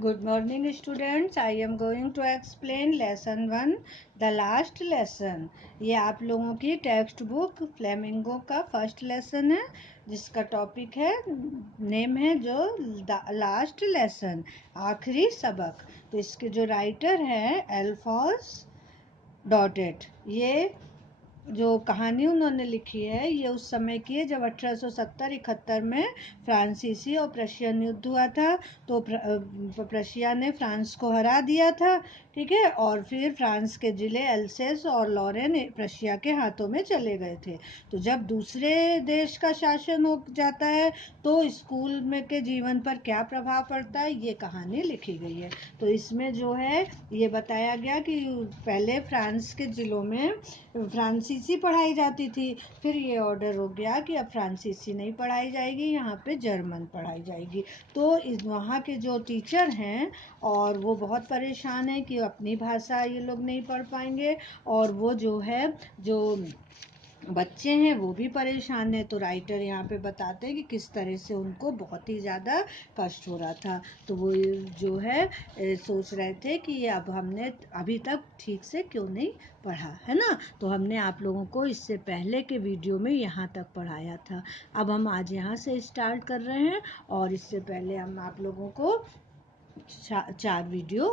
Good morning students. I am going to explain lesson 1 the last lesson. ये आप लोगों की टेक्स्ट बुक फ्लेमिंगो का फर्स्ट लेसन है जिसका टॉपिक है नेम है जो लास्ट लेसन आखिरी सबक। तो इसके जो राइटर हैं एल्फोंस डॉटेट। ये जो कहानी उन्होंने लिखी है ये उस समय की है जब 1870-71 में फ्रांसीसी और प्रशियन युद्ध हुआ था। तो प्रशिया ने फ्रांस को हरा दिया था, ठीक है, और फिर फ्रांस के जिले एल्सेस और लॉरेन प्रशिया के हाथों में चले गए थे। तो जब दूसरे देश का शासन हो जाता है तो स्कूल में के जीवन पर क्या प्रभाव पड़ता है ये कहानी लिखी गई है। तो इसमें जो है ये बताया गया कि पहले फ्रांस के जिलों में फ्रांसीसी पढ़ाई जाती थी, फिर ये ऑर्डर हो गया कि अब फ्रांसीसी नहीं पढ़ाई जाएगी, यहाँ पे जर्मन पढ़ाई जाएगी। तो इस वहाँ के जो टीचर हैं और वो बहुत परेशान हैं कि अपनी भाषा ये लोग नहीं पढ़ पाएंगे, और वो जो है जो बच्चे हैं वो भी परेशान हैं। तो राइटर यहाँ पे बताते हैं कि किस तरह से उनको बहुत ही ज़्यादा कष्ट हो रहा था। तो वो जो है सोच रहे थे कि अब हमने अभी तक ठीक से क्यों नहीं पढ़ा है ना। तो हमने आप लोगों को इससे पहले के वीडियो में यहाँ तक पढ़ाया था। अब हम आज यहाँ से स्टार्ट कर रहे हैं और इससे पहले हम आप लोगों को चार वीडियो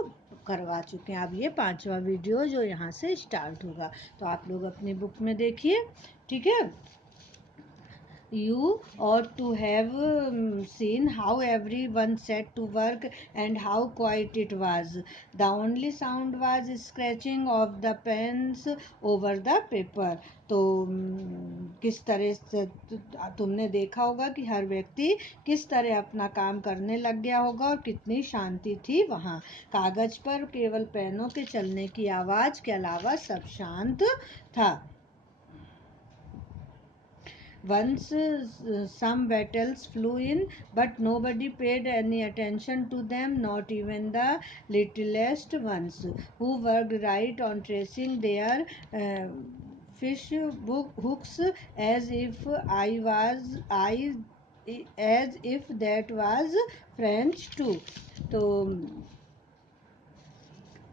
करवा चुके हैं। अब ये 5वां वीडियो जो यहाँ से स्टार्ट होगा। तो आप लोग अपनी बुक में देखिए, ठीक है। You ought to have seen how everyone set to work and how quiet it was. The only sound was scratching of the pens over the paper. तो किस तरह से तुमने देखा होगा कि हर व्यक्ति किस तरह अपना काम करने लग गया होगा और कितनी शांति थी वहाँ। कागज पर केवल पेनों के चलने की आवाज के अलावा सब शांत था। Once some battles flew in, but nobody paid any attention to them, not even the littlest ones, who worked right on tracing their fish hooks as if as if that was French too. तो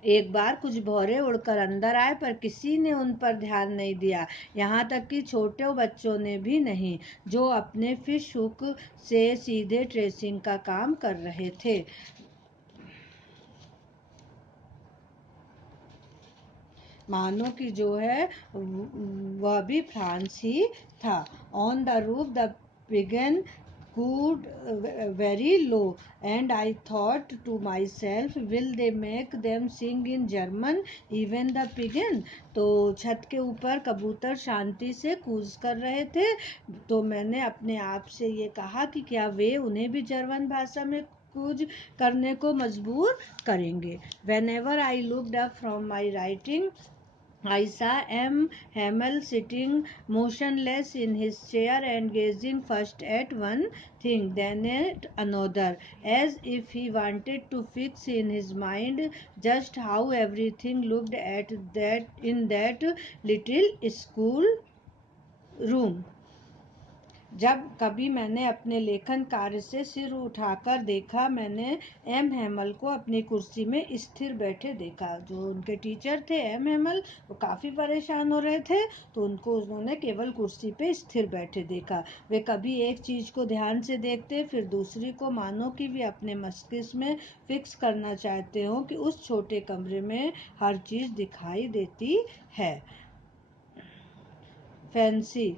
एक बार कुछ भौरे उड़कर अंदर आए पर किसी ने उन पर ध्यान नहीं दिया, यहाँ तक कि छोटे बच्चों ने भी नहीं, जो अपने फिश हुक से सीधे ट्रेसिंग का काम कर रहे थे। मानो कि जो है वह भी फ्रांस ही था। On the roof the pigeon cooed very low, and I thought to myself, will they make them sing in German, even the pigeon? तो छत के ऊपर कबूतर शांति से कूज कर रहे थे, तो मैंने अपने आप से ये कहा कि क्या वे उन्हें भी जर्मन भाषा में कूज करने को मजबूर करेंगे। Whenever I looked up from my writing, I saw M. Hamel sitting motionless in his chair and gazing first at one thing, then at another, as if he wanted to fix in his mind just how everything looked at that in that little school room. जब कभी मैंने अपने लेखन कार्य से सिर उठाकर देखा, मैंने एम हेमल को अपनी कुर्सी में स्थिर बैठे देखा। जो उनके टीचर थे एम हेमल, वो काफ़ी परेशान हो रहे थे, तो उनको उन्होंने केवल कुर्सी पे स्थिर बैठे देखा। वे कभी एक चीज़ को ध्यान से देखते, फिर दूसरी को, मानो कि वे अपने मस्तिष्क में फिक्स करना चाहते हो कि उस छोटे कमरे में हर चीज़ दिखाई देती है। Fancy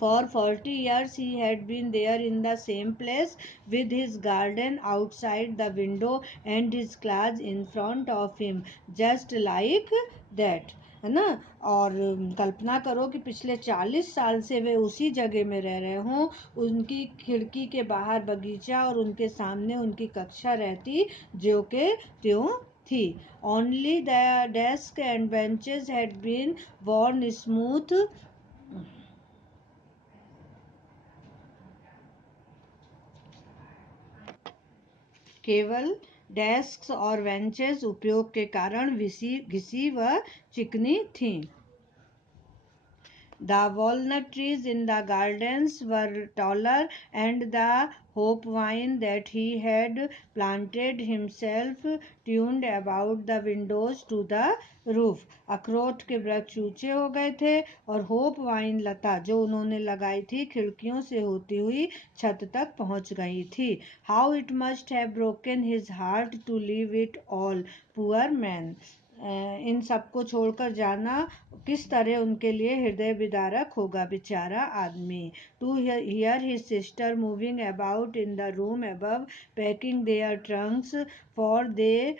For 40 years he had been there in the same place, with his garden outside the window and his class in front of him, just like that. है ना। और कल्पना करो कि पिछले 40 साल से वे उसी जगह में रह रहे हों, उनकी खिड़की के बाहर बगीचा और उनके सामने उनकी कक्षा रहती जो के त्यों थी। Only the desk and benches had been worn smooth केवल डेस्क और बेंचेस उपयोग के कारण घिसी व चिकनी थीं। The walnut trees in the gardens were taller, and the hope vine that he had planted himself tuned about the windows to the roof. अखरोट के वृक्ष ऊंचे हो गए थे और होप वाइन लता जो उन्होंने लगाई थी खिड़कियों से होती हुई छत तक पहुंच गई थी. How it must have broken his heart to leave it all, poor man. इन सबको छोड़कर जाना किस तरह उनके लिए हृदय विदारक होगा बेचारा आदमी. To hear his sister moving about in the room above packing their trunks for they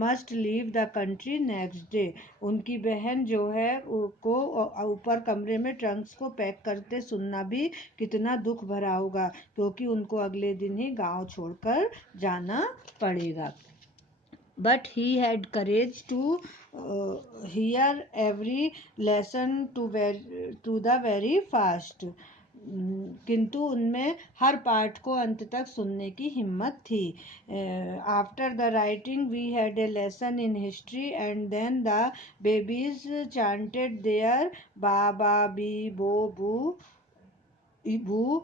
must leave the country next day. उनकी बहन जो है को ऊपर कमरे में ट्रंक्स को पैक करते सुनना भी कितना दुख भरा होगा क्योंकि उनको अगले दिन ही गांव छोड़कर जाना पड़ेगा. But he had courage to hear every lesson to the very first. किंतु उनमें हर पाठ को अंत तक सुनने की हिम्मत थी. After the writing we had a lesson in history and then the babies chanted their ba ba be bo bu बू,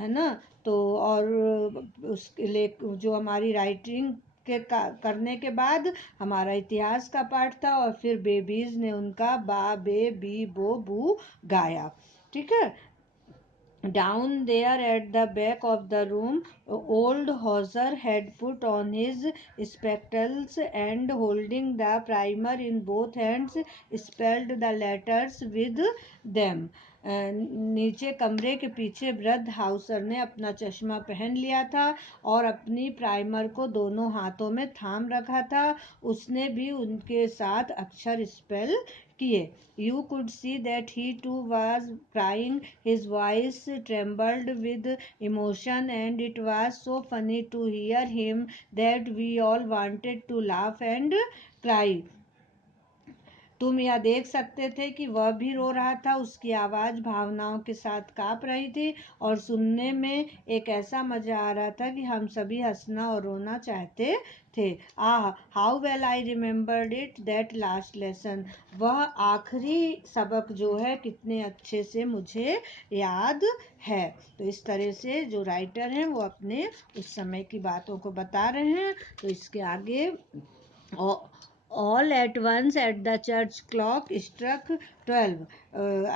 है ना. तो और जो हमारी राइटिंग के करने के बाद हमारा इतिहास का पाठ था और फिर बेबीज ने उनका बा बे बी बो बू गाया. ठीक है. Down there at the back of the room, old Hauser had put on his spectacles and holding the primer in both hands, spelled the letters with them. नीचे कमरे के पीछे वृद्ध हाउसर ने अपना चश्मा पहन लिया था और अपनी प्राइमर को दोनों हाथों में थाम रखा था. उसने भी उनके साथ अक्षर स्पेल किए. You could see that he too was crying. His voice trembled with emotion, and it was so funny to hear him that we all wanted to laugh and cry. तुम यह देख सकते थे कि वह भी रो रहा था. उसकी आवाज भावनाओं के साथ कांप रही थी और सुनने में एक ऐसा मजा आ रहा था कि हम सभी हंसना और रोना चाहते थे. Ah, how well I remembered it, that last lesson. वह आखिरी सबक जो है कितने अच्छे से मुझे याद है. तो इस तरह से जो राइटर हैं वो अपने उस समय की बातों को बता रहे हैं. तो इसके आगे All at once at the church clock struck 12.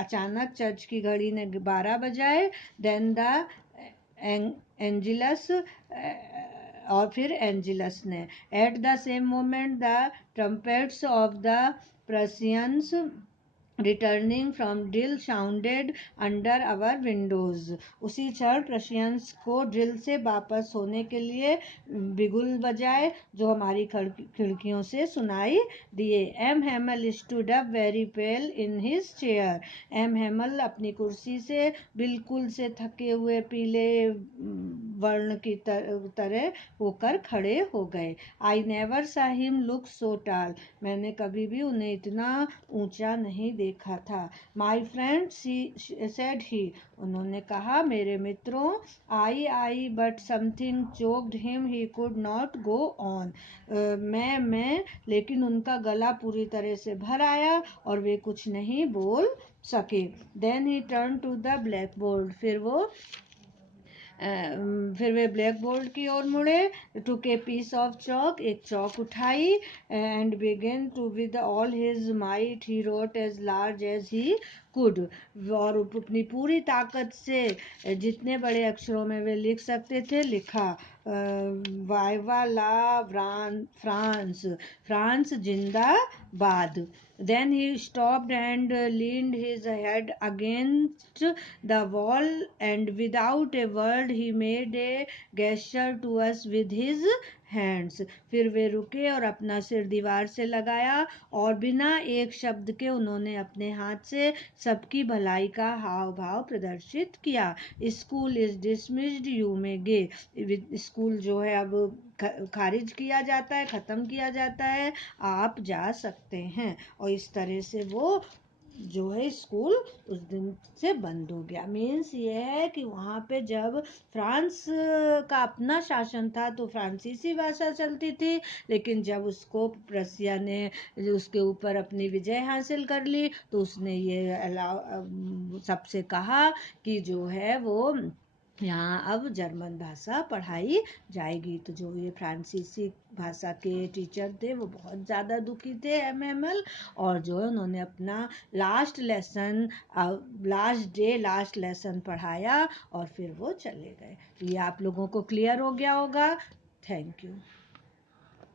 अचानक चर्च की घड़ी ने 12 बजाए. Then the Angelus और फिर एंजिलस ने. At the same moment the trumpets of the Prussians returning from drill sounded under our windows. उसी क्षण प्रशियंस को ड्रिल से वापस होने के लिए बिगुल बजाए जो हमारी खिड़कियों से सुनाई दिए. M Hamel stood up very pale in his chair. M Hamel अपनी कुर्सी से बिल्कुल से थके हुए पीले वर्ण की तरह होकर खड़े हो गए. आई नेवर सा हिम लुक सो टाल. मैंने कभी भी उन्हें इतना ऊंचा नहीं देखा था. My friend said he. उन्होंने कहा मेरे मित्रों. I but something choked him, he could not go on. मैं लेकिन उनका गला पूरी तरह से भर आया और वे कुछ नहीं बोल सके. Then he turn to the black board. फिर वे ब्लैक बोर्ड की ओर मुड़े. Took a piece of chalk. एक चौक उठाई and began to with all his might he wrote as large as he could. और अपनी पूरी ताकत से जितने बड़े अक्षरों में वे लिख सकते थे लिखा. वाइवा ला फ्रांस, फ्रांस जिंदाबाद. Then he stopped and leaned his head against the wall and without a word he made a gesture to us with his hands. फिर वे रुके और अपना सिर दीवार से लगाया और बिना एक शब्द के उन्होंने अपने हाथ से सबकी भलाई का हाव भाव प्रदर्शित किया. School is dismissed, you may go. School जो है अब खारिज किया जाता है, खत्म किया जाता है, आप जा सकते हैं. और इस तरह से वो जो है स्कूल उस दिन से बंद हो गया। मीन्स ये है कि वहाँ पे जब फ्रांस का अपना शासन था तो फ्रांसीसी भाषा चलती थी, लेकिन जब उसको प्रसिया ने उसके ऊपर अपनी विजय हासिल कर ली तो उसने ये सबसे कहा कि जो है वो यहाँ अब जर्मन भाषा पढ़ाई जाएगी। तो जो ये फ्रांसीसी भाषा के टीचर थे वो बहुत ज़्यादा दुखी थे, एमएमएल, और जो है उन्होंने अपना लास्ट लेसन पढ़ाया और फिर वो चले गए। ये आप लोगों को क्लियर हो गया होगा। Thank you.